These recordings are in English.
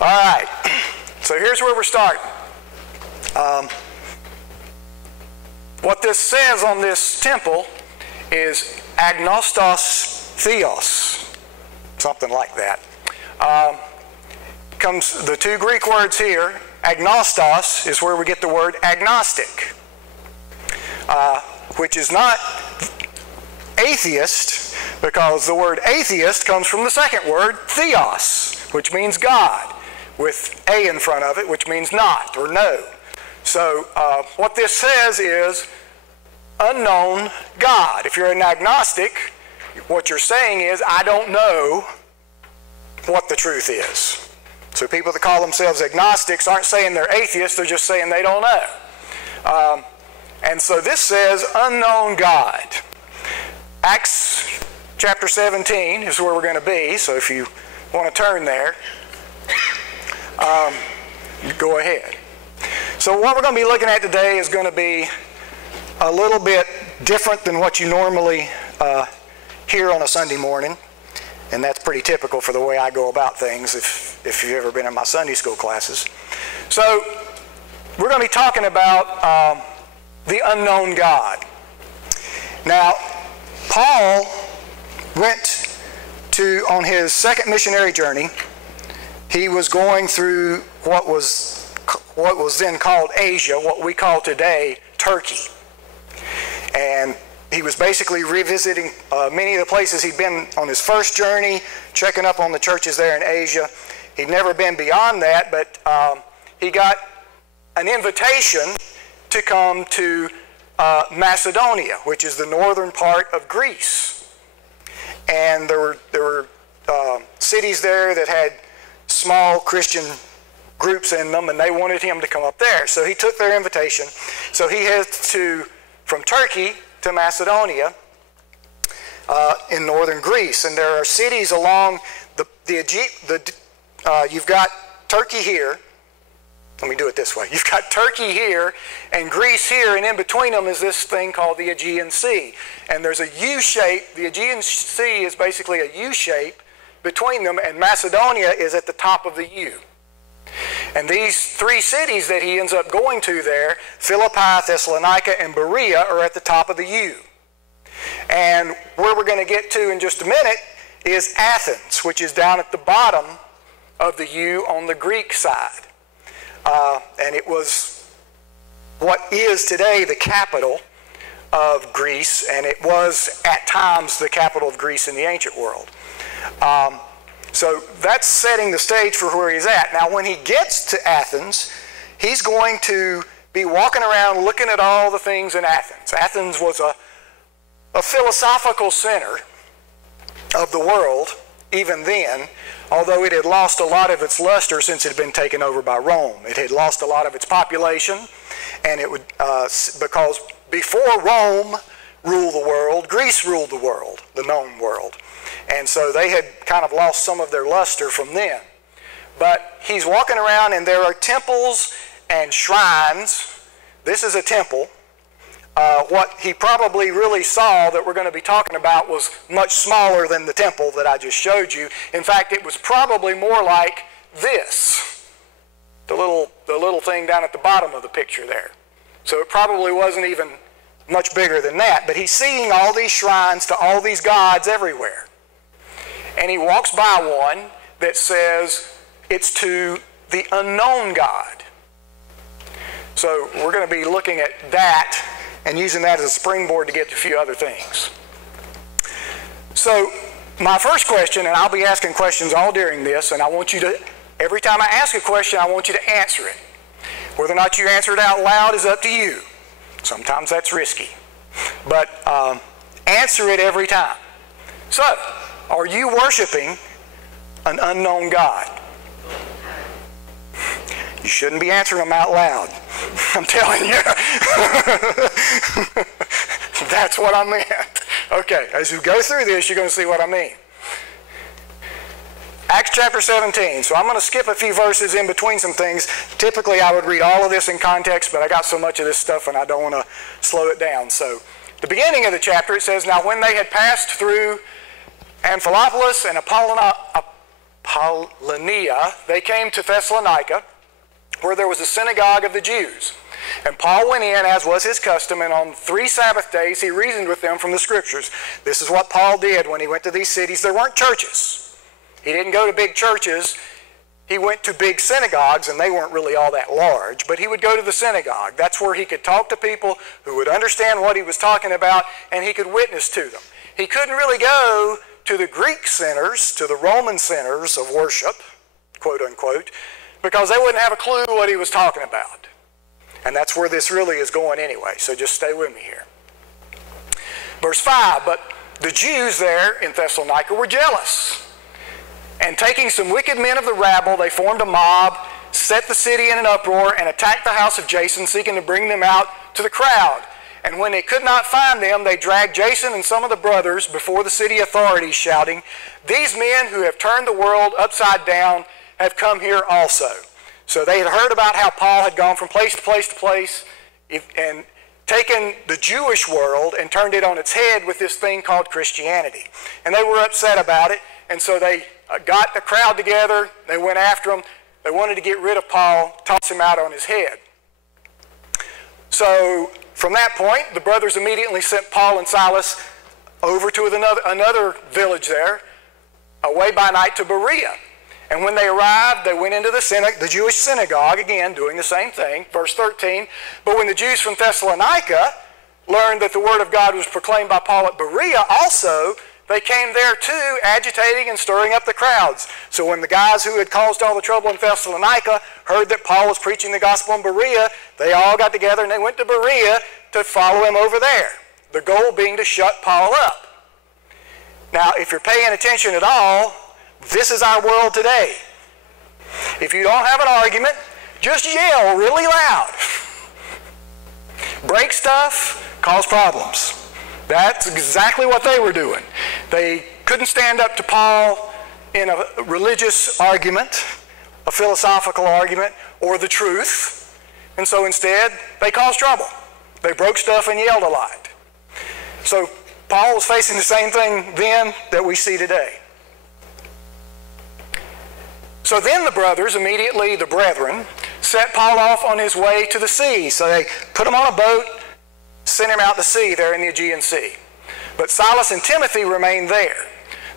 All right, so here's where we're starting. What this says on this temple is agnostos theos, something like that. Comes the two Greek words here. Agnostos is where we get the word agnostic, which is not atheist, because the word atheist comes from the second word, theos, which means God, with a in front of it, which means not or no. So what this says is unknown God. If you're an agnostic, what you're saying is, I don't know what the truth is. So people that call themselves agnostics aren't saying they're atheists, they're just saying they don't know. And so this says unknown God. Acts chapter 17 is where we're going to be, so if you want to turn there, go ahead. So what we're going to be looking at today is going to be a little bit different than what you normally hear on a Sunday morning, and that's pretty typical for the way I go about things if you've ever been in my Sunday school classes. So we're going to be talking about the unknown God. Now, Paul went on his second missionary journey. He was going through what was then called Asia, what we call today Turkey. And he was basically revisiting many of the places he'd been on his first journey, checking up on the churches there in Asia. He'd never been beyond that, but he got an invitation to come to Macedonia, which is the northern part of Greece. And there were cities there that had small Christian groups in them, and they wanted him to come up there. So he took their invitation. So he heads from Turkey to Macedonia in northern Greece. And there are cities along you've got Turkey here. Let me do it this way. You've got Turkey here and Greece here, and in between them is this thing called the Aegean Sea. And there's a U-shape. The Aegean Sea is basically a U-shape between them, and Macedonia is at the top of the U. And these three cities that he ends up going to there, Philippi, Thessalonica, and Berea, are at the top of the U. And where we're going to get to in just a minute is Athens, which is down at the bottom of the U on the Greek side. And it was what is today the capital of Greece, and it was at times the capital of Greece in the ancient world. So that's setting the stage for where he's at. Now, when he gets to Athens, he's going to be walking around looking at all the things in Athens. Athens was a philosophical center of the world even then, although it had lost a lot of its luster since it had been taken over by Rome. It had lost a lot of its population, and it would because before Rome ruled the world, Greece ruled the world, the known world. And so they had kind of lost some of their luster from then. But he's walking around, and there are temples and shrines. This is a temple. What he probably really saw that we're going to be talking about was much smaller than the temple that I just showed you. In fact, it was probably more like this, the little thing down at the bottom of the picture there. So it probably wasn't even much bigger than that. But he's seeing all these shrines to all these gods everywhere. And he walks by one that says it's to the unknown God. So we're going to be looking at that and using that as a springboard to get to a few other things. So my first question, and I'll be asking questions all during this, and I want you to, every time I ask a question, I want you to answer it. Whether or not you answer it out loud is up to you. Sometimes that's risky. But answer it every time. So, are you worshiping an unknown God? You shouldn't be answering them out loud. I'm telling you. That's what I meant. Okay, as we go through this, you're going to see what I mean. Acts chapter 17. So I'm going to skip a few verses in between some things. Typically, I would read all of this in context, but I got so much of this stuff and I don't want to slow it down. So the beginning of the chapter, it says, "Now when they had passed through Amphipolis and they came to Thessalonica, where there was a synagogue of the Jews. And Paul went in, as was his custom, and on 3 Sabbath days he reasoned with them from the Scriptures. This is what Paul did when he went to these cities. There weren't churches. He didn't go to big churches. He went to big synagogues, and they weren't really all that large, but he would go to the synagogue. That's where he could talk to people who would understand what he was talking about, and he could witness to them. He couldn't really go to the Greek centers, to the Roman centers of worship, quote unquote, because they wouldn't have a clue what he was talking about. And that's where this really is going anyway, so just stay with me here. Verse 5, but the Jews there in Thessalonica were jealous. And taking some wicked men of the rabble, they formed a mob, set the city in an uproar, and attacked the house of Jason, seeking to bring them out to the crowd. And when they could not find them, they dragged Jason and some of the brothers before the city authorities, shouting, "These men who have turned the world upside down have come here also." So they had heard about how Paul had gone from place to place to place and taken the Jewish world and turned it on its head with this thing called Christianity. And they were upset about it, and so they got the crowd together, they went after him, they wanted to get rid of Paul, toss him out on his head. So from that point, the brothers immediately sent Paul and Silas over to another village there, away by night to Berea. And when they arrived, they went into the Jewish synagogue, again doing the same thing, verse 13. But when the Jews from Thessalonica learned that the word of God was proclaimed by Paul at Berea also, they came there too, agitating and stirring up the crowds. So when the guys who had caused all the trouble in Thessalonica heard that Paul was preaching the gospel in Berea, they all got together and they went to Berea to follow him over there. The goal being to shut Paul up. Now, if you're paying attention at all, this is our world today. If you don't have an argument, just yell really loud. Break stuff, cause problems. That's exactly what they were doing. They couldn't stand up to Paul in a religious argument, a philosophical argument, or the truth. And so instead, they caused trouble. They broke stuff and yelled a lot. So Paul was facing the same thing then that we see today. So then the brothers, immediately the brethren, set Paul off on his way to the sea. So they put him on a boat, sent him out to sea there in the Aegean Sea. But Silas and Timothy remained there.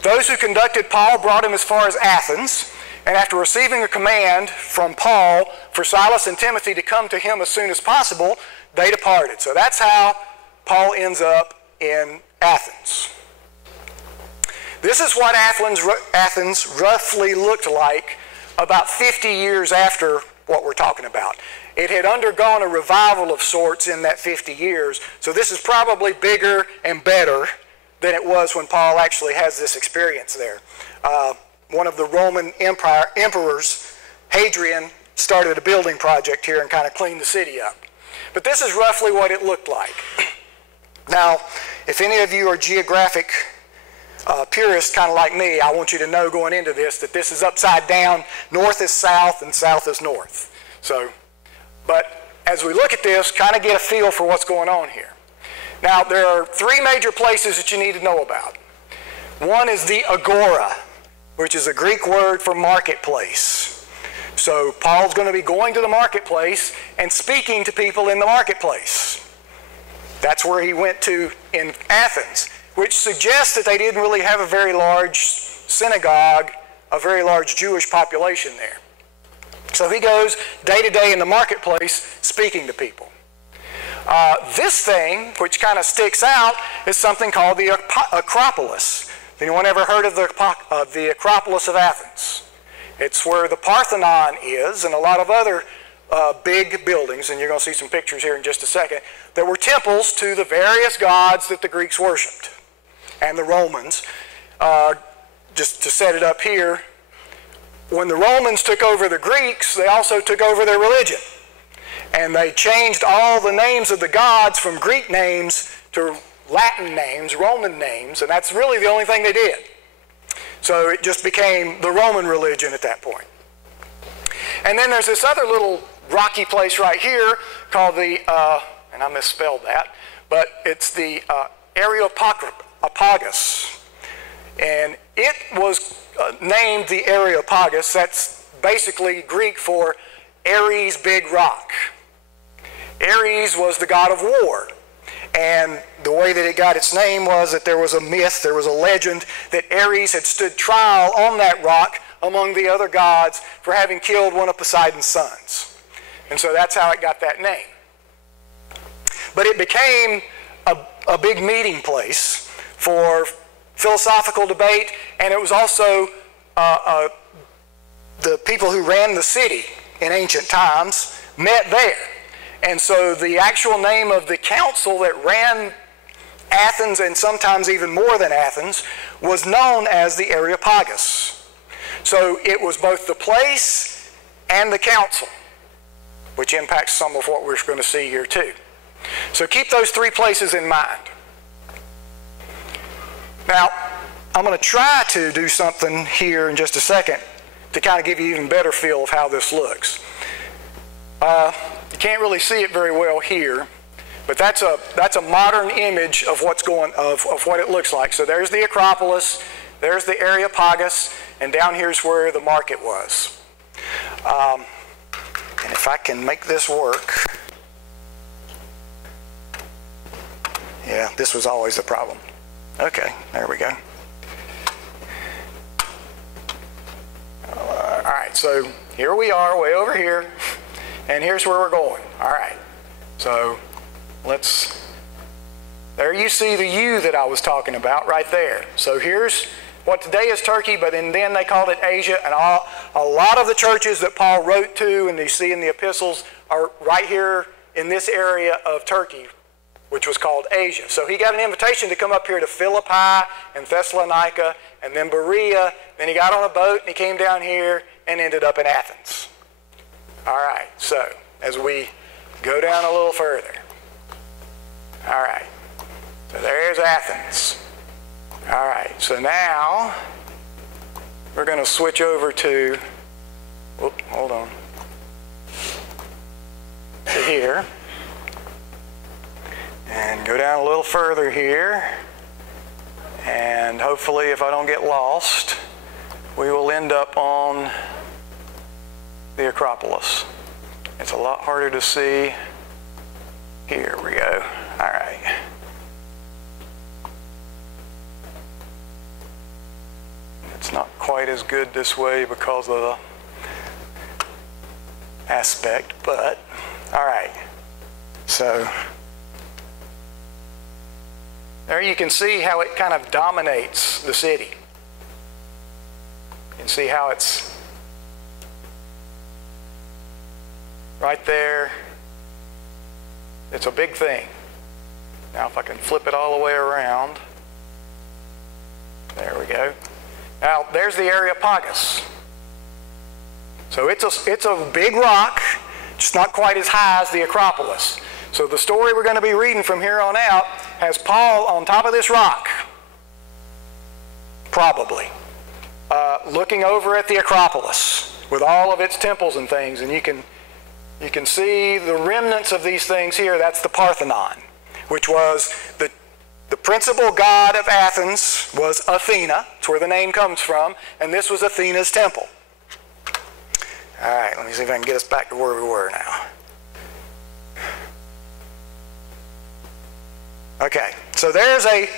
Those who conducted Paul brought him as far as Athens, and after receiving a command from Paul for Silas and Timothy to come to him as soon as possible, they departed. So that's how Paul ends up in Athens. This is what Athens roughly looked like about 50 years after what we're talking about. It had undergone a revival of sorts in that 50 years, so this is probably bigger and better than it was when Paul actually has this experience there. One of the Roman emperors, Hadrian, started a building project here and kind of cleaned the city up. But this is roughly what it looked like. Now, if any of you are geographic purists kind of like me, I want you to know going into this that this is upside down. North is south and south is north. But as we look at this, kind of get a feel for what's going on here. Now, there are 3 major places that you need to know about. One is the agora, which is a Greek word for marketplace. So Paul's going to be going to the marketplace and speaking to people in the marketplace. That's where he went to in Athens, which suggests that they didn't really have a very large synagogue, a very large Jewish population there. So he goes day to day in the marketplace speaking to people. This thing, which kind of sticks out, is something called the Acropolis. Anyone ever heard of the Acropolis of Athens? It's where the Parthenon is and a lot of other big buildings, and you're going to see some pictures here in just a second, that were temples to the various gods that the Greeks worshipped and the Romans. Just to set it up here, when the Romans took over the Greeks, they also took over their religion. And they changed all the names of the gods from Greek names to Latin names, Roman names, and that's really the only thing they did. So it just became the Roman religion at that point. And then there's this other little rocky place right here called the, and I misspelled that, but it's the Areopagus. And it was named the Areopagus. That's basically Greek for Ares, big rock. Ares was the god of war. And the way that it got its name was that there was a myth, there was a legend that Ares had stood trial on that rock among the other gods for having killed one of Poseidon's sons. And so that's how it got that name. But it became a big meeting place for philosophical debate, and it was also the people who ran the city in ancient times met there. And so the actual name of the council that ran Athens, and sometimes even more than Athens, was known as the Areopagus. So it was both the place and the council, which impacts some of what we're going to see here too. So keep those three places in mind. Now, I'm going to try to do something here in just a second to kind of give you an even better feel of how this looks. You can't really see it very well here, but that's a modern image of what's of what it looks like. So there's the Acropolis, there's the Areopagus, and down here's where the market was. And if I can make this work, yeah, this was always the problem. Okay, there we go. All right, so here we are, way over here, and here's where we're going. All right, so there you see the U that I was talking about right there. So here's what today is Turkey, but then they called it Asia, and a lot of the churches that Paul wrote to and you see in the epistles are right here in this area of Turkey, which was called Asia. So he got an invitation to come up here to Philippi and Thessalonica and then Berea. Then he got on a boat and he came down here and ended up in Athens. All right, so as we go down a little further. All right, so there's Athens. All right, so now we're going to switch over to, hold on, to here. And go down a little further here, and hopefully if I don't get lost, we will end up on the Acropolis. It's a lot harder to see. Here we go. All right. It's not quite as good this way because of the aspect, but all right. So there you can see how it kind of dominates the city. You can see how it's right there. It's a big thing. Now if I can flip it all the way around. There we go. Now there's the Areopagus. So it's a big rock, just not quite as high as the Acropolis. So the story we're going to be reading from here on out has Paul on top of this rock, probably, looking over at the Acropolis with all of its temples and things. And you can see the remnants of these things here. That's the Parthenon, which was the principal god of Athens was Athena. That's where the name comes from. And this was Athena's temple. All right, let me see if I can get us back to where we were now. Okay, so there's a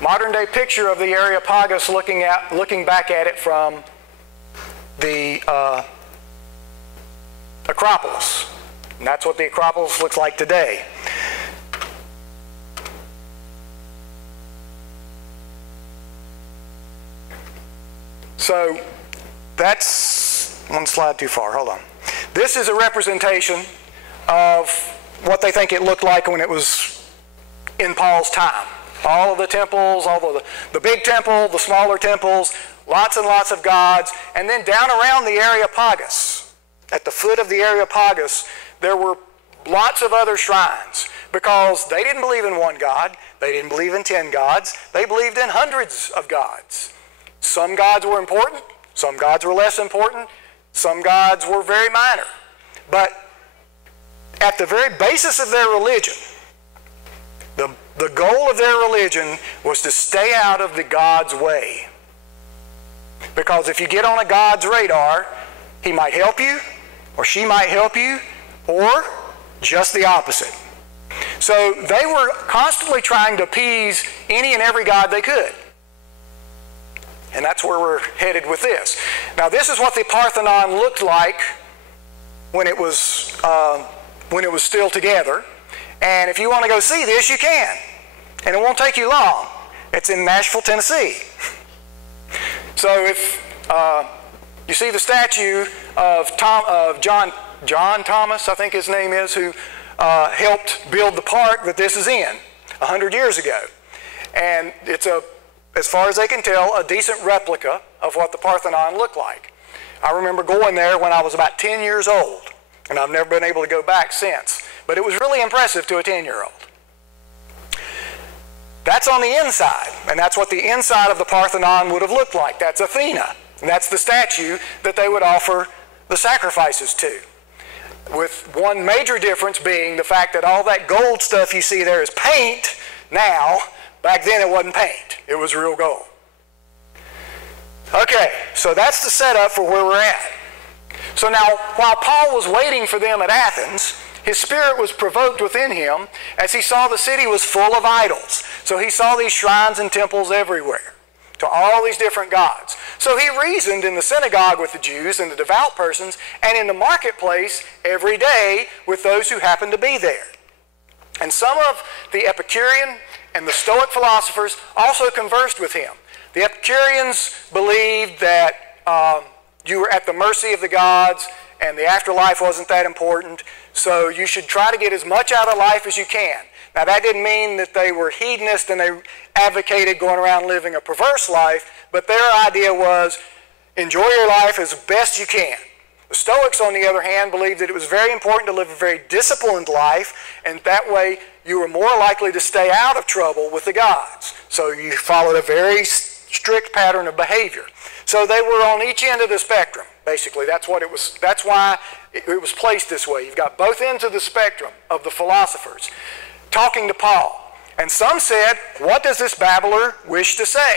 modern-day picture of the Areopagus looking back at it from the Acropolis. And that's what the Acropolis looks like today. So that's one slide too far. Hold on. This is a representation of what they think it looked like when it was in Paul's time. All of the temples, all of the big temple, the smaller temples, lots and lots of gods, and then down around the Areopagus, at the foot of the Areopagus, there were lots of other shrines because they didn't believe in one God, they didn't believe in 10 gods, they believed in hundreds of gods. Some gods were important, some gods were less important, some gods were very minor. But at the very basis of their religion, the goal of their religion was to stay out of the God's way. Because if you get on a God's radar, he might help you, or she might help you, or just the opposite. So they were constantly trying to appease any and every god they could. And that's where we're headed with this. Now this is what the Parthenon looked like when it was still together. And if you want to go see this, you can. And it won't take you long. It's in Nashville, Tennessee. So if you see the statue of John Thomas, I think his name is, who helped build the park that this is in 100 years ago. And it's as far as they can tell, a decent replica of what the Parthenon looked like. I remember going there when I was about 10 years old, and I've never been able to go back since. But it was really impressive to a 10-year-old. That's on the inside, and that's what the inside of the Parthenon would have looked like. That's Athena, and that's the statue that they would offer the sacrifices to. With one major difference being the fact that all that gold stuff you see there is paint now. Back then it wasn't paint. It was real gold. Okay, so that's the setup for where we're at. So now, while Paul was waiting for them at Athens, his spirit was provoked within him as he saw the city was full of idols. So he saw these shrines and temples everywhere to all these different gods. So he reasoned in the synagogue with the Jews and the devout persons, and in the marketplace every day with those who happened to be there. And some of the Epicurean and the Stoic philosophers also conversed with him. The Epicureans believed that you were at the mercy of the gods and the afterlife wasn't that important, so you should try to get as much out of life as you can. Now that didn't mean that they were hedonists and they advocated going around living a perverse life, but their idea was enjoy your life as best you can. The Stoics, on the other hand, believed that it was very important to live a very disciplined life, and that way you were more likely to stay out of trouble with the gods. So you followed a very strict pattern of behavior. So they were on each end of the spectrum, basically. That's why it was placed this way. You've got both ends of the spectrum of the philosophers talking to Paul. And some said, what does this babbler wish to say?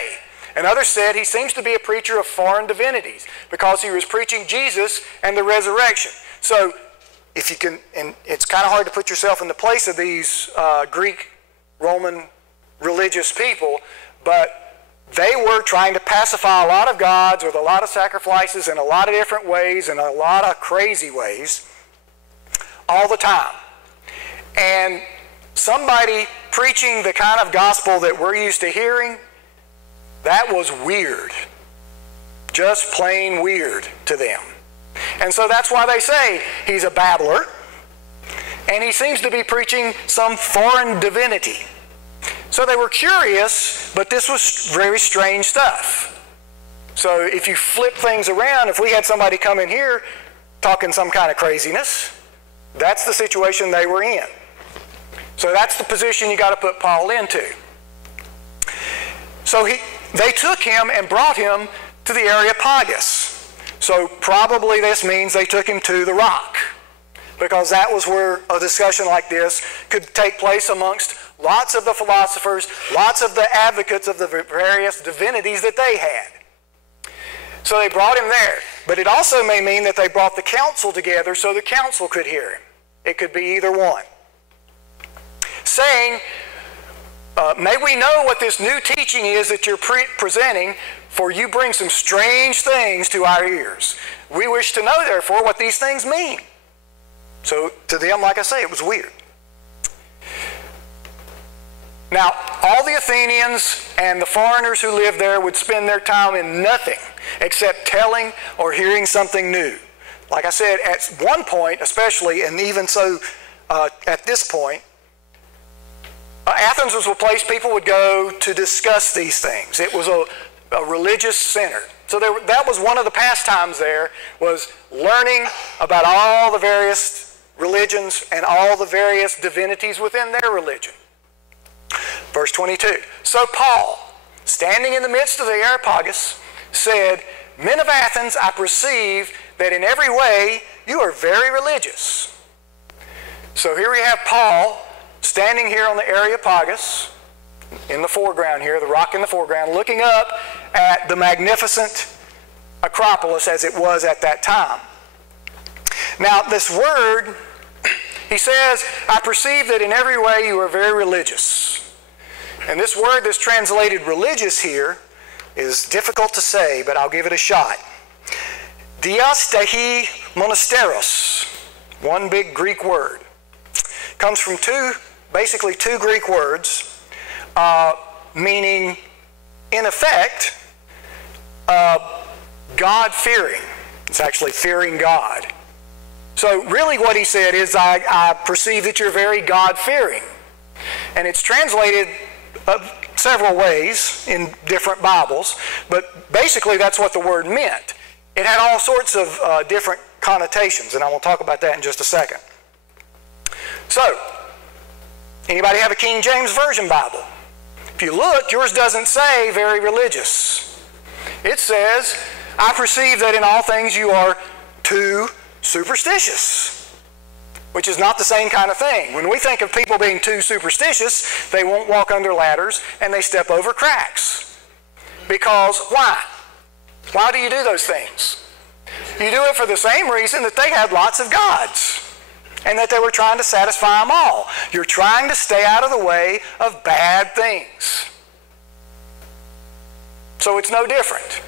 And others said, he seems to be a preacher of foreign divinities because he was preaching Jesus and the resurrection. So if you can, and it's kind of hard to put yourself in the place of these Greek, Roman religious people, but they were trying to pacify a lot of gods with a lot of sacrifices in a lot of different ways and a lot of crazy ways all the time. And somebody preaching the kind of gospel that we're used to hearing, that was weird. Just plain weird to them. And so that's why they say he's a babbler, and he seems to be preaching some foreign divinity. So they were curious, but this was very strange stuff. So if you flip things around, if we had somebody come in here talking some kind of craziness, that's the situation they were in. So that's the position you got to put Paul into. So they took him and brought him to the Areopagus. So probably this means they took him to the rock, because that was where a discussion like this could take place amongst lots of the philosophers, lots of the advocates of the various divinities that they had. So they brought him there. But it also may mean that they brought the council together so the council could hear him. It could be either one. Saying, may we know what this new teaching is that you're presenting, for you bring some strange things to our ears. We wish to know, therefore, what these things mean. So to them, like I say, it was weird. Now, all the Athenians and the foreigners who lived there would spend their time in nothing except telling or hearing something new. Like I said, at one point especially, and even so at this point, Athens was a place people would go to discuss these things. It was a religious center. So that was one of the pastimes there, was learning about all the various religions and all the various divinities within their religion. Verse 22, so Paul, standing in the midst of the Areopagus, said, men of Athens, I perceive that in every way you are very religious. So here we have Paul standing here on the Areopagus, in the foreground here, the rock in the foreground, looking up at the magnificent Acropolis as it was at that time. Now, this word, he says, I perceive that in every way you are very religious. And this word that's translated religious here is difficult to say, but I'll give it a shot. Diastehi monasteros, one big Greek word. Comes from basically two Greek words, meaning, in effect, God-fearing. It's actually fearing God. So really what he said is, I perceive that you're very God-fearing. And it's translated several ways in different Bibles, but basically that's what the word meant. It had all sorts of different connotations, and I will talk about that in just a second. So, anybody have a King James Version Bible? If you look, yours doesn't say very religious. It says, I perceive that in all things you are too superstitious, which is not the same kind of thing. When we think of people being too superstitious, they won't walk under ladders and they step over cracks. Because why? Why do you do those things? You do it for the same reason that they had lots of gods and that they were trying to satisfy them all. You're trying to stay out of the way of bad things. So it's no different.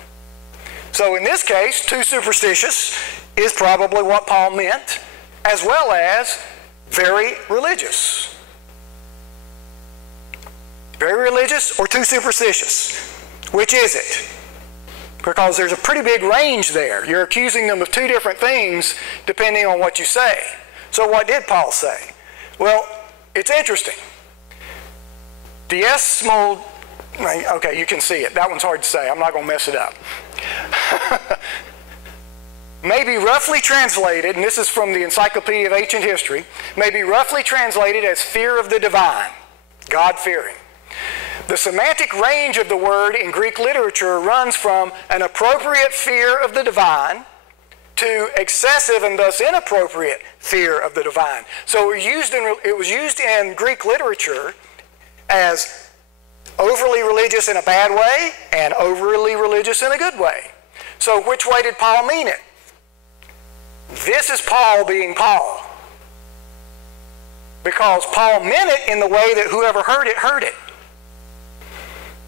So in this case, too superstitious is probably what Paul meant, as well as very religious. Very religious or too superstitious? Which is it? Because there's a pretty big range there. You're accusing them of two different things depending on what you say. So what did Paul say? Well, it's interesting. Diesmo, okay, you can see it. That one's hard to say. I'm not going to mess it up. May be roughly translated, and this is from the Encyclopedia of Ancient History, may be roughly translated as fear of the divine, God-fearing. The semantic range of the word in Greek literature runs from an appropriate fear of the divine to excessive and thus inappropriate fear of the divine. So it was used in Greek literature as overly religious in a bad way and overly religious in a good way. So which way did Paul mean it? This is Paul being Paul. Because Paul meant it in the way that whoever heard it.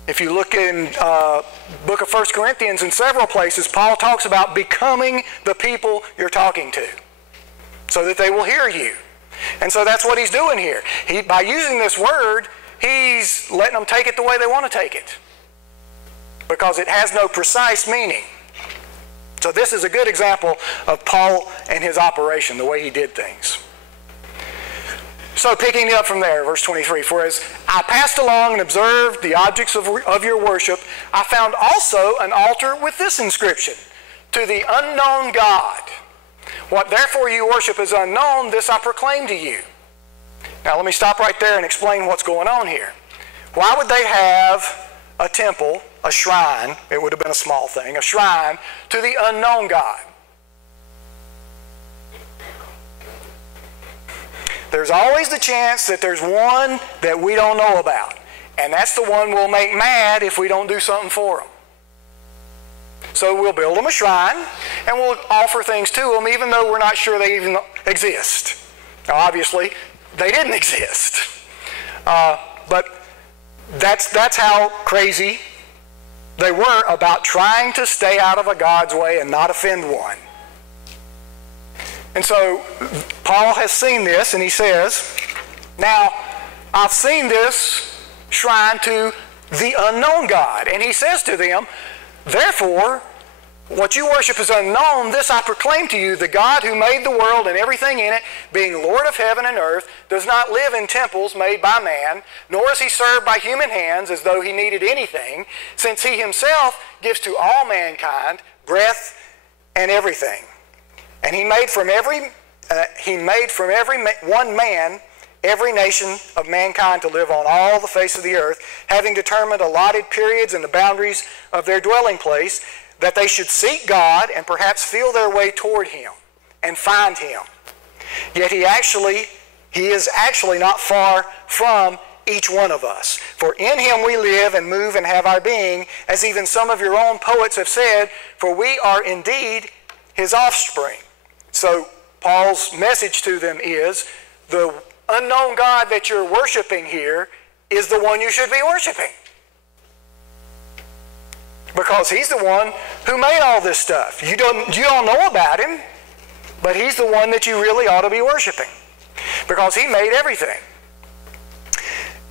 If you look in book of 1 Corinthians, in several places, Paul talks about becoming the people you're talking to so that they will hear you. And so that's what he's doing here. By using this word, he's letting them take it the way they want to take it because it has no precise meaning. So this is a good example of Paul and his operation, the way he did things. So picking it up from there, verse 23, for as I passed along and observed the objects of your worship, I found also an altar with this inscription, to the unknown God. What therefore you worship is unknown, this I proclaim to you. Now let me stop right there and explain what's going on here. Why would they have a temple, a shrine, it would have been a small thing, a shrine to the unknown God? There's always the chance that there's one that we don't know about. And that's the one we'll make mad if we don't do something for them. So we'll build them a shrine and we'll offer things to them even though we're not sure they even exist. Now obviously, they didn't exist. But that's how crazy they were about trying to stay out of a God's way and not offend one. And so Paul has seen this and he says, now I've seen this shrine to the unknown God. And he says to them, therefore, what you worship is unknown. This I proclaim to you, the God who made the world and everything in it, being Lord of heaven and earth, does not live in temples made by man, nor is he served by human hands as though he needed anything, since he himself gives to all mankind breath and everything. And he made from every one man every nation of mankind to live on all the face of the earth, having determined allotted periods and the boundaries of their dwelling place, that they should seek God and perhaps feel their way toward him and find him. Yet he is actually not far from each one of us. For in him we live and move and have our being, as even some of your own poets have said, for we are indeed his offspring. So Paul's message to them is, the unknown God that you're worshiping here is the one you should be worshiping. Because he's the one who made all this stuff. You don't know about him, but he's the one that you really ought to be worshiping. Because he made everything.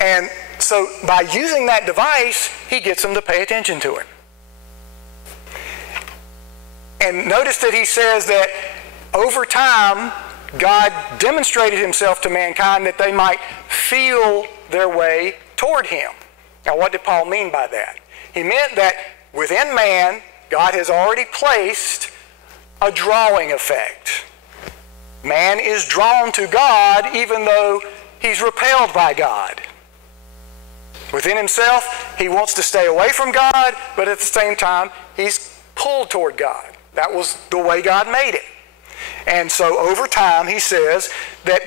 And so by using that device, he gets them to pay attention to him. And notice that he says that over time, God demonstrated himself to mankind that they might feel their way toward him. Now, what did Paul mean by that? He meant that within man, God has already placed a drawing effect. Man is drawn to God even though he's repelled by God. Within himself, he wants to stay away from God, but at the same time, he's pulled toward God. That was the way God made it. And so over time, he says that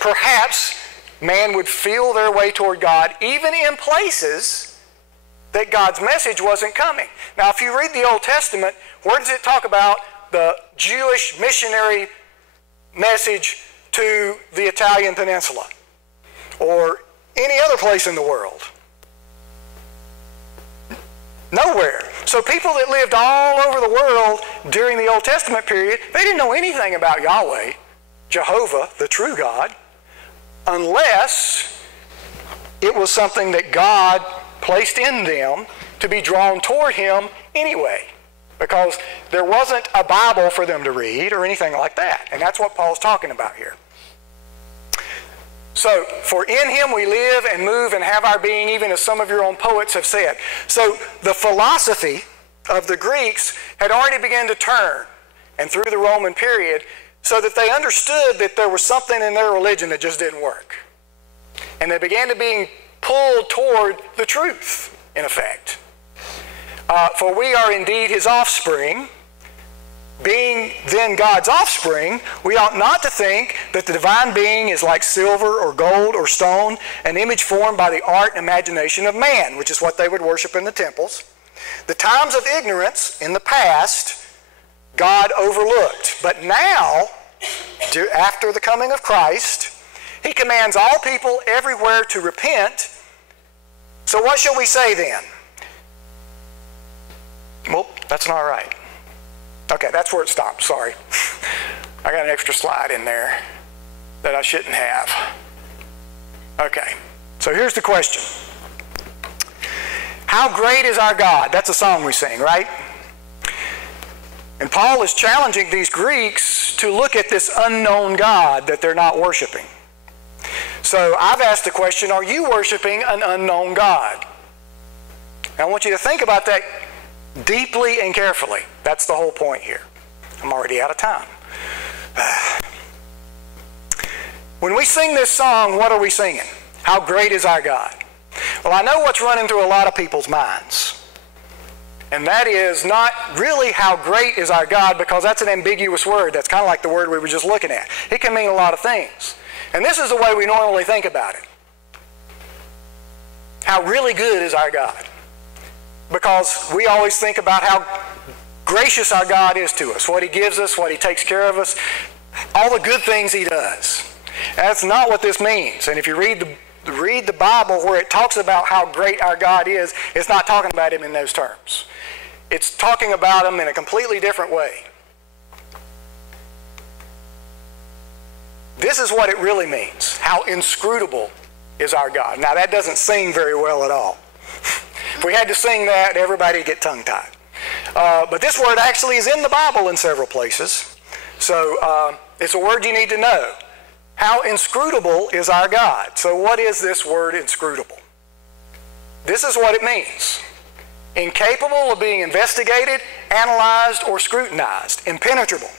perhaps man would feel their way toward God even in places that God's message wasn't coming. Now, if you read the Old Testament, where does it talk about the Jewish missionary message to the Italian peninsula or any other place in the world? Nowhere. So people that lived all over the world during the Old Testament period, they didn't know anything about Yahweh, Jehovah, the true God, unless it was something that God placed in them to be drawn toward him anyway. Because there wasn't a Bible for them to read or anything like that. And that's what Paul's talking about here. So, for in him we live and move and have our being, even as some of your own poets have said. So, the philosophy of the Greeks had already begun to turn, and through the Roman period, so that they understood that there was something in their religion that just didn't work. And they began to being pulled toward the truth, in effect. For we are indeed his offspring. Being then God's offspring, we ought not to think that the divine being is like silver or gold or stone, an image formed by the art and imagination of man, which is what they would worship in the temples. The times of ignorance in the past, God overlooked. But now, after the coming of Christ, he commands all people everywhere to repent. So what shall we say then? Well, that's not right. Okay, that's where it stops. Sorry. I got an extra slide in there that I shouldn't have. Okay, so here's the question. How great is our God? That's a song we sing, right? And Paul is challenging these Greeks to look at this unknown God that they're not worshiping. So I've asked the question, are you worshiping an unknown God? And I want you to think about that deeply and carefully. That's the whole point here. I'm already out of time. When we sing this song, what are we singing? How great is our God? Well, I know what's running through a lot of people's minds. And that is not really how great is our God, because that's an ambiguous word. That's kind of like the word we were just looking at. It can mean a lot of things. And this is the way we normally think about it. How really good is our God? Because we always think about how gracious our God is to us, what he gives us, what he takes care of us, all the good things he does. That's not what this means. And if you read the Bible where it talks about how great our God is, it's not talking about him in those terms. It's talking about him in a completely different way. This is what it really means. How inscrutable is our God. Now that doesn't sing very well at all. If we had to sing that, everybody would get tongue-tied. But this word actually is in the Bible in several places. So it's a word you need to know. How inscrutable is our God? So what is this word inscrutable? This is what it means. Incapable of being investigated, analyzed, or scrutinized. Impenetrable.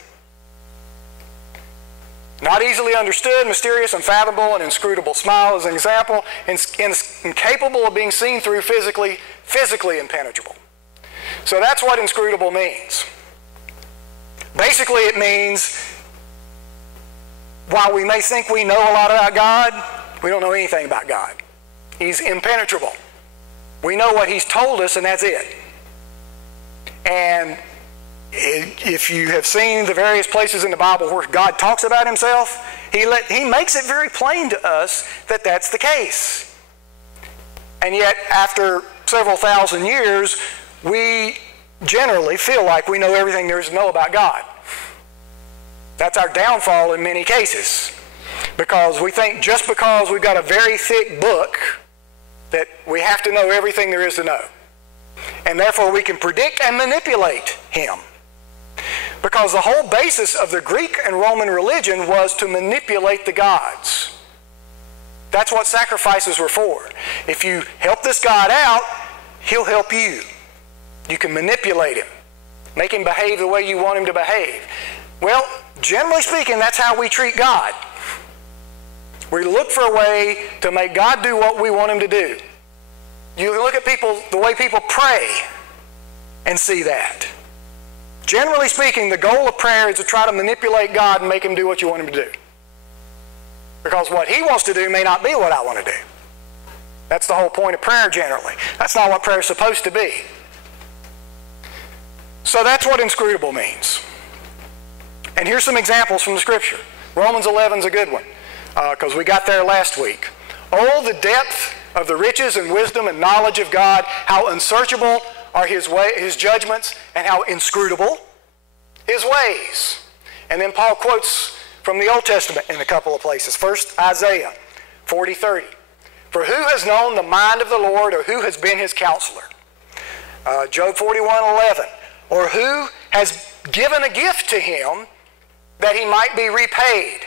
Not easily understood, mysterious, unfathomable, and inscrutable. Smile as an example. Incapable of being seen through, physically impenetrable. So that's what inscrutable means. Basically it means, while we may think we know a lot about God, we don't know anything about God. He's impenetrable. We know what He's told us, and that's it. And if you have seen the various places in the Bible where God talks about Himself, He makes it very plain to us that that's the case. And yet, after several thousand years, we generally feel like we know everything there is to know about God. That's our downfall in many cases. Because we think just because we've got a very thick book that we have to know everything there is to know. And therefore we can predict and manipulate Him. Because the whole basis of the Greek and Roman religion was to manipulate the gods. That's what sacrifices were for. If you help this God out, He'll help you. You can manipulate Him. Make Him behave the way you want Him to behave. Well, generally speaking, that's how we treat God. We look for a way to make God do what we want Him to do. You look at people, the way people pray, and see that. Generally speaking, the goal of prayer is to try to manipulate God and make Him do what you want Him to do. Because what He wants to do may not be what I want to do. That's the whole point of prayer generally. That's not what prayer is supposed to be. So that's what inscrutable means. And here's some examples from the Scripture. Romans 11 is a good one, because we got there last week. Oh, the depth of the riches and wisdom and knowledge of God, how unsearchable are His judgments, and how inscrutable His ways. And then Paul quotes from the Old Testament in a couple of places. First, Isaiah 40:30. For who has known the mind of the Lord, or who has been His counselor? Job 41:11. Or who has given a gift to Him that He might be repaid?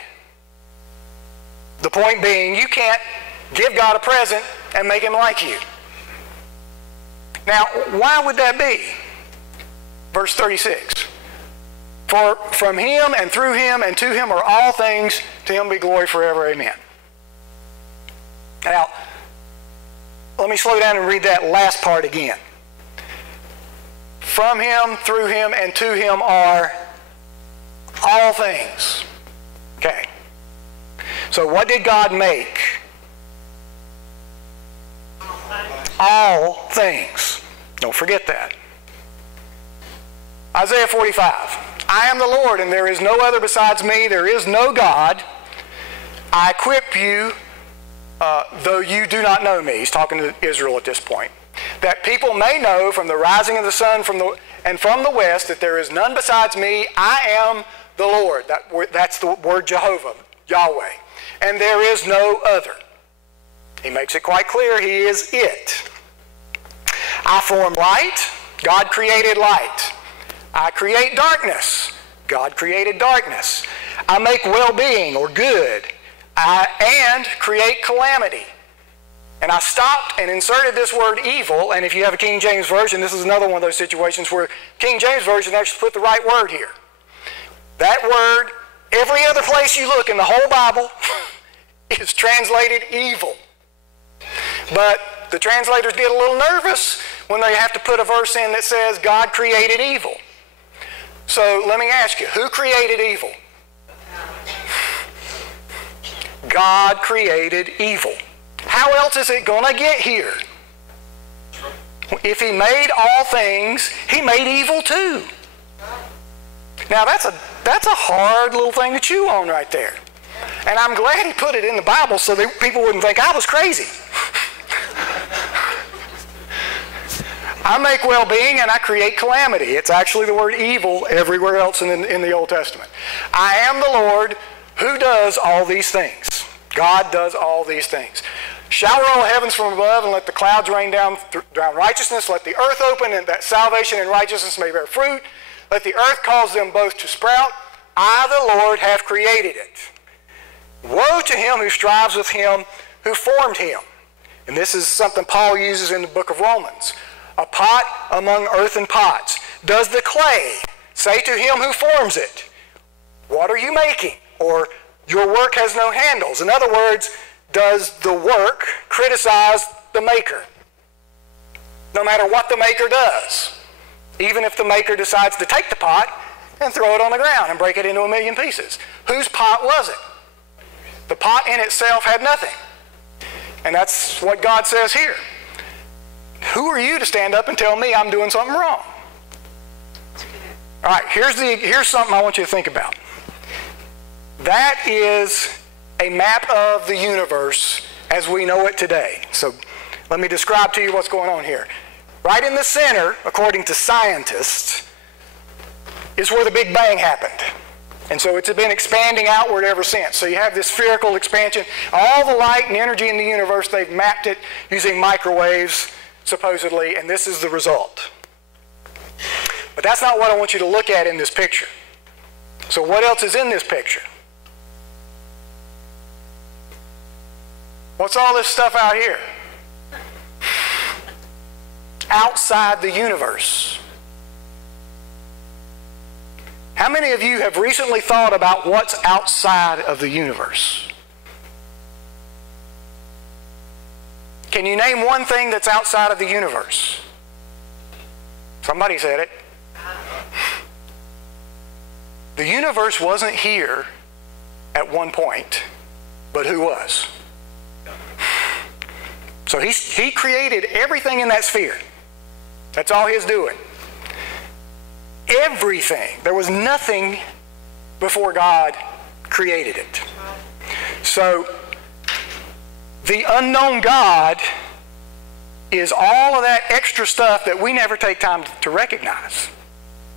The point being, you can't give God a present and make Him like you. Now, why would that be? Verse 36. For from Him and through Him and to Him are all things, to Him be glory forever. Amen. Now, let me slow down and read that last part again. From Him, through Him, and to Him are all things. Okay. So what did God make? All things. Don't forget that. Isaiah 45. I am the Lord, and there is no other besides me. There is no God. I equip you, though you do not know me. He's talking to Israel at this point. That people may know from the rising of the sun and from the west that there is none besides me. I am the Lord. That's the word Jehovah, Yahweh. And there is no other. He makes it quite clear He is it. I form light. God created light. I create darkness. God created darkness. I make well-being or good. And create calamity. And I stopped and inserted this word evil, and if you have a King James Version, this is another one of those situations where King James Version actually put the right word here. That word, every other place you look in the whole Bible, is translated evil. But the translators get a little nervous when they have to put a verse in that says God created evil. So let me ask you, who created evil? God created evil. How else is it going to get here? If He made all things, He made evil too. Now that's a hard little thing to chew on right there. And I'm glad He put it in the Bible so that people wouldn't think I was crazy. I make well-being and I create calamity. It's actually the word evil everywhere else in the Old Testament. I am the Lord who does all these things. God does all these things. Shower all heavens from above, and let the clouds rain down righteousness. Let the earth open, and that salvation and righteousness may bear fruit. Let the earth cause them both to sprout. I, the Lord, have created it. Woe to him who strives with him who formed him. And this is something Paul uses in the book of Romans. A pot among earthen pots. Does the clay say to him who forms it, what are you making? Or your work has no handles. In other words, does the work criticize the maker? No matter what the maker does. Even if the maker decides to take the pot and throw it on the ground and break it into a million pieces. Whose pot was it? The pot in itself had nothing. And that's what God says here. Who are you to stand up and tell me I'm doing something wrong? All right, here's something I want you to think about. That is a map of the universe as we know it today. So let me describe to you what's going on here. Right in the center, according to scientists, is where the Big Bang happened. And so it's been expanding outward ever since. So you have this spherical expansion. All the light and energy in the universe, they've mapped it using microwaves, supposedly, and this is the result. But that's not what I want you to look at in this picture. So what else is in this picture? What's all this stuff out here? Outside the universe. How many of you have recently thought about what's outside of the universe? Can you name one thing that's outside of the universe? Somebody said it. The universe wasn't here at one point, but who was? So he created everything in that sphere. That's all his doing. Everything. There was nothing before God created it. So the unknown God is all of that extra stuff that we never take time to recognize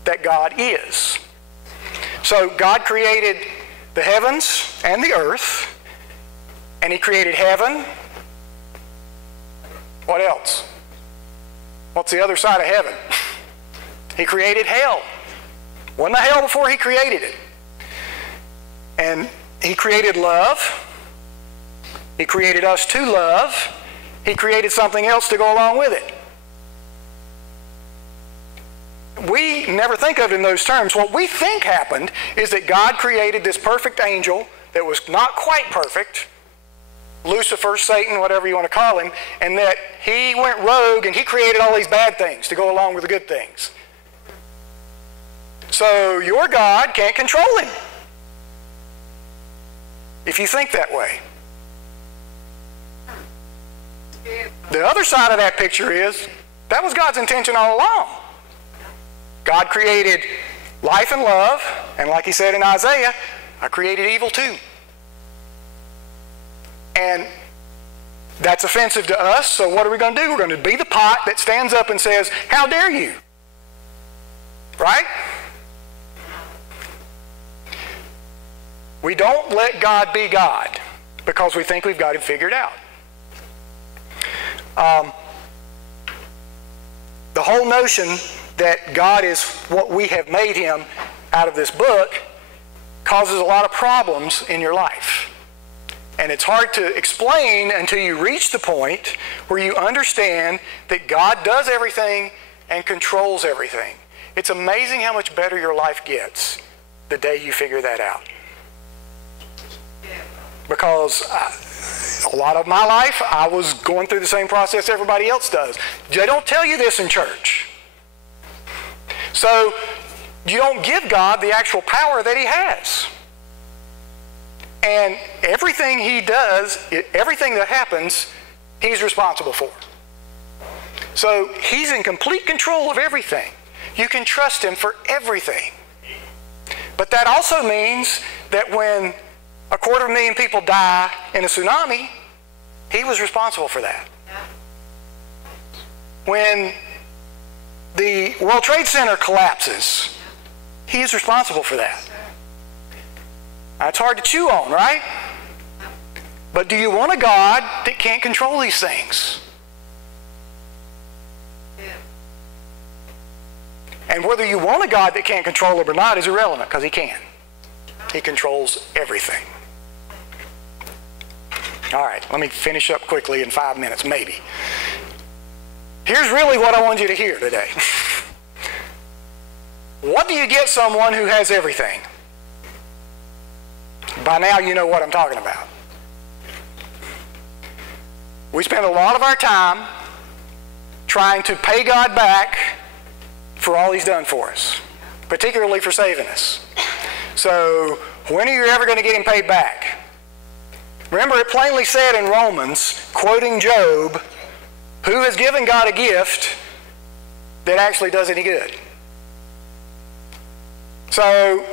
that God is. So God created the heavens and the earth, and he created heaven. What else? What's the other side of heaven? He created hell. Wasn't there hell before he created it? And he created love. He created us to love. He created something else to go along with it. We never think of it in those terms. What we think happened is that God created this perfect angel that was not quite perfect, Lucifer, Satan, whatever you want to call him, and that he went rogue and he created all these bad things to go along with the good things. So your God can't control him if you think that way. The other side of that picture is that was God's intention all along. God created life and love, and like he said in Isaiah, I created evil too. And that's offensive to us, so what are we going to do? We're going to be the pot that stands up and says, how dare you? Right? We don't let God be God because we think we've got him figured out. The whole notion that God is what we have made him out of this book causes a lot of problems in your life. And it's hard to explain until you reach the point where you understand that God does everything and controls everything. It's amazing how much better your life gets the day you figure that out. Because a lot of my life, I was going through the same process everybody else does. They don't tell you this in church. So you don't give God the actual power that he has. And everything he does, everything that happens, he's responsible for. So he's in complete control of everything. You can trust him for everything. But that also means that when 250,000 people die in a tsunami, he was responsible for that. When the World Trade Center collapses, he is responsible for that. That's hard to chew on, right? But do you want a God that can't control these things? And whether you want a God that can't control it or not is irrelevant, because he can. He controls everything. All right, let me finish up quickly in 5 minutes, maybe. Here's really what I want you to hear today. What do you get someone who has everything? By now you know what I'm talking about. We spend a lot of our time trying to pay God back for all he's done for us, particularly for saving us. So when are you ever going to get him paid back? Remember, it plainly said in Romans, quoting Job, who has given God a gift that actually does any good? So,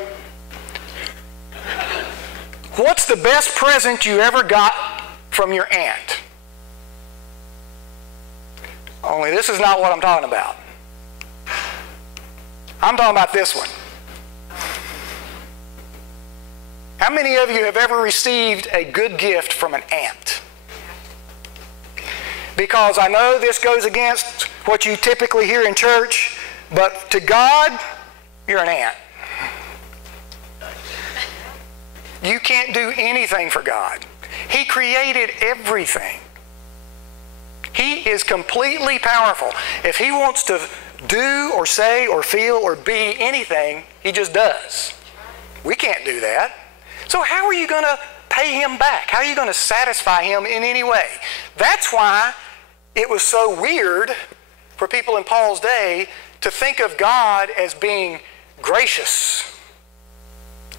what's the best present you ever got from your aunt? Only this is not what I'm talking about. I'm talking about this one. How many of you have ever received a good gift from an aunt? Because I know this goes against what you typically hear in church, but to God, you're an aunt. You can't do anything for God. He created everything. He is completely powerful. If He wants to do or say or feel or be anything, He just does. We can't do that. So how are you going to pay Him back? How are you going to satisfy Him in any way? That's why it was so weird for people in Paul's day to think of God as being gracious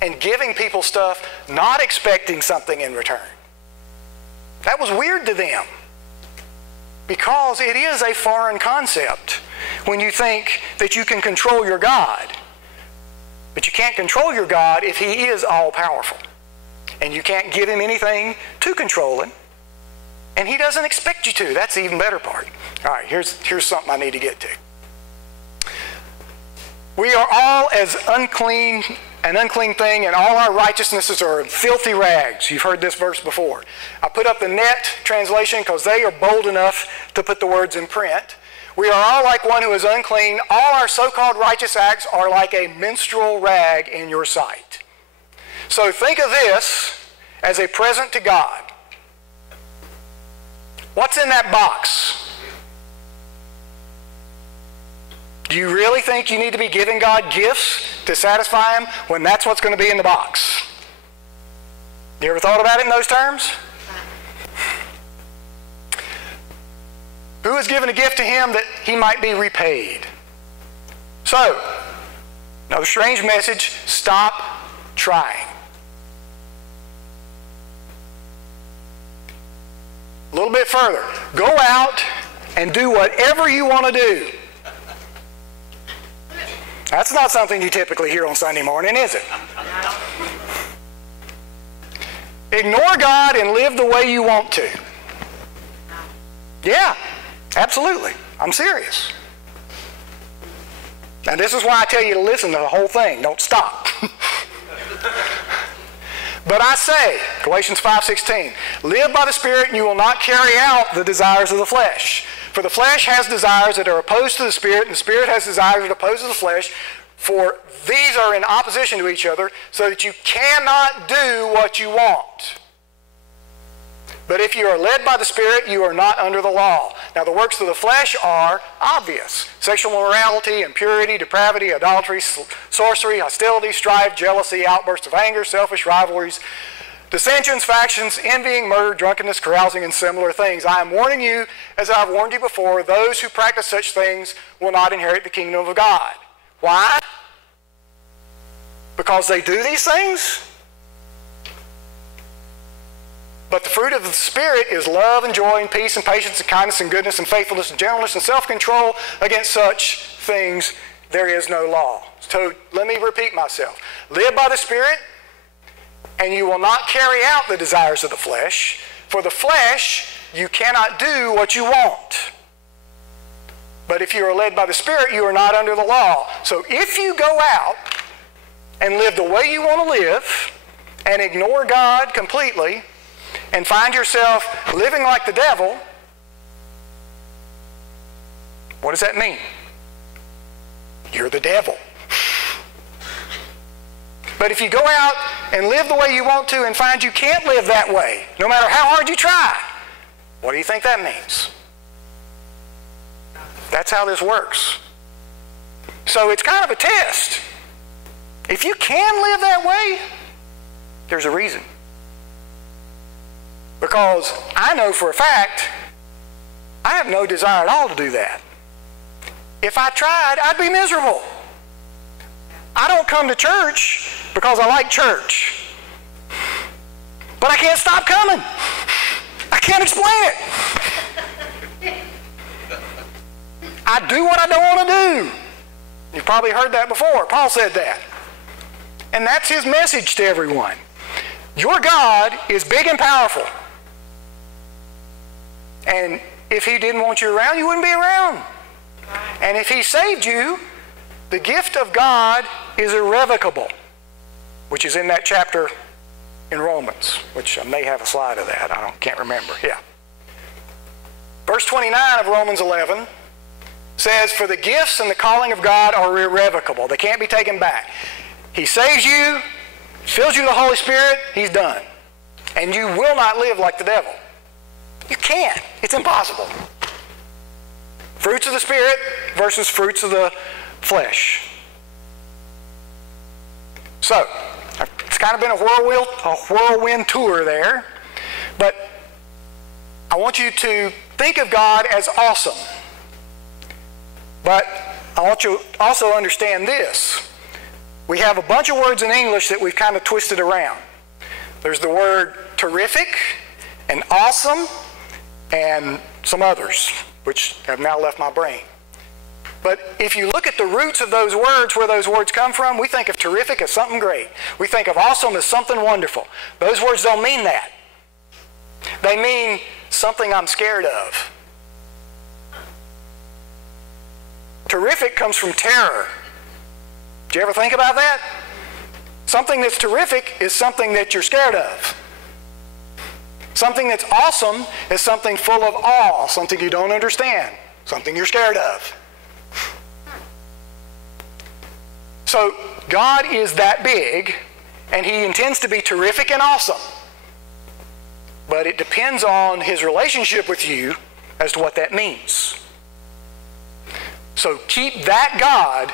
and giving people stuff, not expecting something in return. That was weird to them because it is a foreign concept when you think that you can control your God. But you can't control your God if He is all-powerful. And you can't give Him anything to control Him. And He doesn't expect you to. That's the even better part. All right, here's something I need to get to. We are all as unclean, an unclean thing, and all our righteousnesses are filthy rags. You've heard this verse before. I put up the Net translation because they are bold enough to put the words in print. We are all like one who is unclean. All our so-called righteous acts are like a menstrual rag in your sight. So think of this as a present to God. What's in that box? Do you really think you need to be giving God gifts to satisfy Him when that's what's going to be in the box? You ever thought about it in those terms? Who has given a gift to him that he might be repaid? So, another strange message, stop trying. A little bit further, go out and do whatever you want to do. That's not something you typically hear on Sunday morning, is it? Ignore God and live the way you want to. Yeah, absolutely. I'm serious. And this is why I tell you to listen to the whole thing. Don't stop. But I say, Galatians 5:16, live by the Spirit and you will not carry out the desires of the flesh. For the flesh has desires that are opposed to the Spirit, and the Spirit has desires that are opposed to the flesh. For these are in opposition to each other, so that you cannot do what you want. But if you are led by the Spirit, you are not under the law. Now the works of the flesh are obvious. Sexual immorality, impurity, depravity, idolatry, sorcery, hostility, strife, jealousy, outbursts of anger, selfish rivalries, dissensions, factions, envying, murder, drunkenness, carousing, and similar things. I am warning you, as I have warned you before, those who practice such things will not inherit the kingdom of God. Why? Because they do these things? But the fruit of the Spirit is love and joy and peace and patience and kindness and goodness and faithfulness and gentleness and self-control. Against such things there is no law. So let me repeat myself. Live by the Spirit, and you will not carry out the desires of the flesh. For the flesh, you cannot do what you want. But if you are led by the Spirit, you are not under the law. So if you go out and live the way you want to live and ignore God completely and find yourself living like the devil, what does that mean? You're the devil. But if you go out and live the way you want to and find you can't live that way, no matter how hard you try, what do you think that means? That's how this works. So it's kind of a test. If you can live that way, there's a reason. Because I know for a fact, I have no desire at all to do that. If I tried, I'd be miserable. I don't come to church because I like church. but I can't stop coming. I can't explain it. I do what I don't want to do. You've probably heard that before. Paul said that. And that's his message to everyone. Your God is big and powerful. And if he didn't want you around, you wouldn't be around. And if he saved you, the gift of God is irrevocable, which is in that chapter in Romans, which I may have a slide of that. I can't remember. Yeah. Verse 29 of Romans 11 says, for the gifts and the calling of God are irrevocable. They can't be taken back. He saves you, fills you with the Holy Spirit, he's done. And you will not live like the devil. You can't. It's impossible. Fruits of the Spirit versus fruits of the flesh. So, it's kind of been a whirlwind tour there, but I want you to think of God as awesome. But I want you to also understand this. We have a bunch of words in English that we've kind of twisted around. There's the word terrific and awesome and some others, which have now left my brain. But if you look at the roots of those words, where those words come from, we think of terrific as something great. We think of awesome as something wonderful. Those words don't mean that. They mean something I'm scared of. Terrific comes from terror. Did you ever think about that? Something that's terrific is something that you're scared of. Something that's awesome is something full of awe, something you don't understand, something you're scared of. So God is that big, and he intends to be terrific and awesome. But it depends on his relationship with you as to what that means. So keep that God,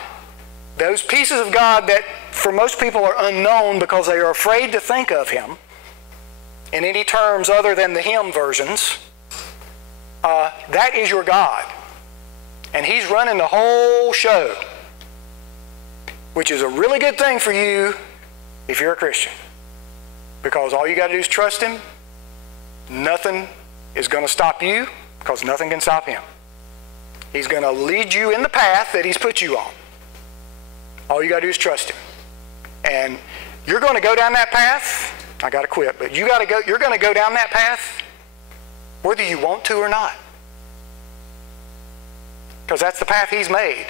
those pieces of God that for most people are unknown because they are afraid to think of him in any terms other than the hymn versions, that is your God. And he's running the whole show, which is a really good thing for you if you're a Christian. Because all you got to do is trust him. Nothing is going to stop you because nothing can stop him. He's going to lead you in the path that he's put you on. All you got to do is trust him. And you're going to go down that path. I got to quit, but you're going to go down that path whether you want to or not. Because that's the path he's made.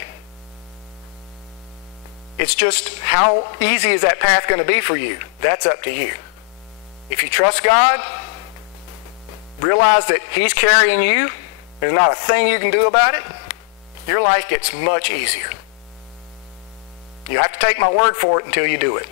It's just how easy is that path going to be for you? That's up to you. If you trust God, realize that he's carrying you, there's not a thing you can do about it, your life gets much easier. You have to take my word for it until you do it.